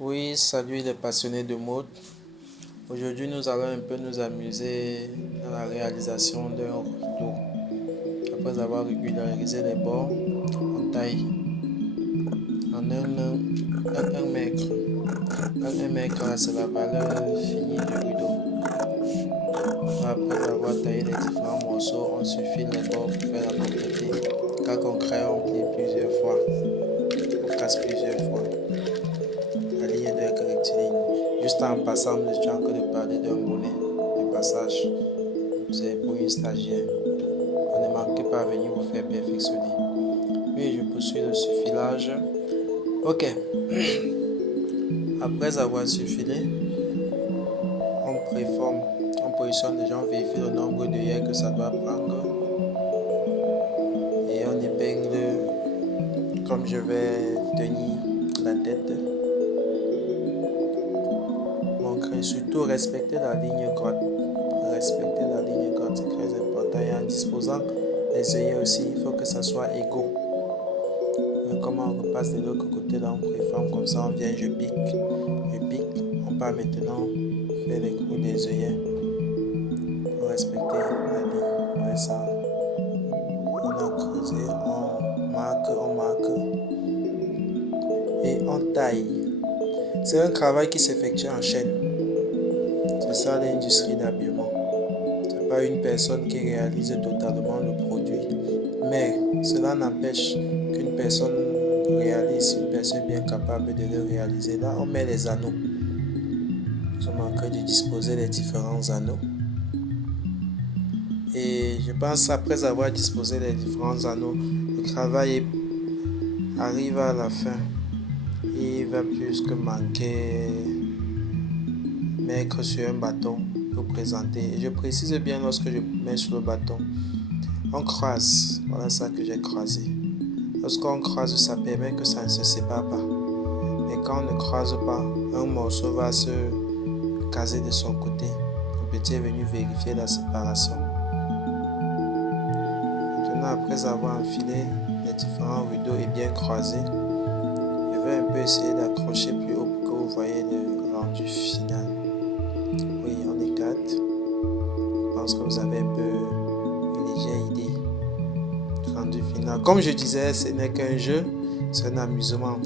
Oui, salut les passionnés de mode. Aujourd'hui, nous allons un peu nous amuser dans la réalisation d'un rideau. Après avoir régularisé les bords, on taille en un mètre. Un mètre, là, c'est la valeur finie du rideau. Après avoir taillé les différents morceaux, on suffit les bords pour faire la compléter. Quand on crée, on plie plusieurs fois. On casse plusieurs fois. La ligne de rectiligne. Juste en passant, je suis en train de parler d'un bonnet de passage. C'est pour une stagiaire. On ne manquez pas à venir vous faire perfectionner. Puis je poursuis le suffilage. Ok. Après avoir suffilé, on préforme. On positionne déjà, on vérifie le nombre d'œillets que ça doit prendre. Et on épingle comme je vais tenir la tête. Donc surtout respecter la ligne droite. Respecter la ligne droite, c'est très important. Et en disposant les œillets aussi, il faut que ça soit égaux. Comment on repasse de l'autre côté, là on préforme comme ça, on vient, je pique. On part maintenant faire les coups des œillets pour respecter la ligne. Ouais, ça. On a creusé, on marque et on taille. C'est un travail qui s'effectue en chaîne. C'est ça l'industrie d'habillement. C'est pas une personne qui réalise totalement le produit. Mais cela n'empêche qu'une personne réalise, une personne bien capable de le réaliser. Là, on met les anneaux. Nous sommes en train de disposer les différents anneaux. Et je pense après avoir disposé les différents anneaux, le travail arrive à la fin. Il va plus que manquer mettre sur un bâton pour présenter. Et je précise bien lorsque je mets sur le bâton. On croise. Voilà ça que j'ai croisé. Lorsqu'on croise, ça permet que ça ne se sépare pas. Mais quand on ne croise pas, un morceau va se caser de son côté. Le petit est venu vérifier la séparation. Maintenant, après avoir enfilé les différents rideaux et bien croisé, je vais un peu essayer d'accrocher plus haut pour que vous voyez le rendu final. Oui, on éclate. Je pense que vous avez un peu une légère idée du rendu final. Comme je disais, ce n'est qu'un jeu, c'est un amusement.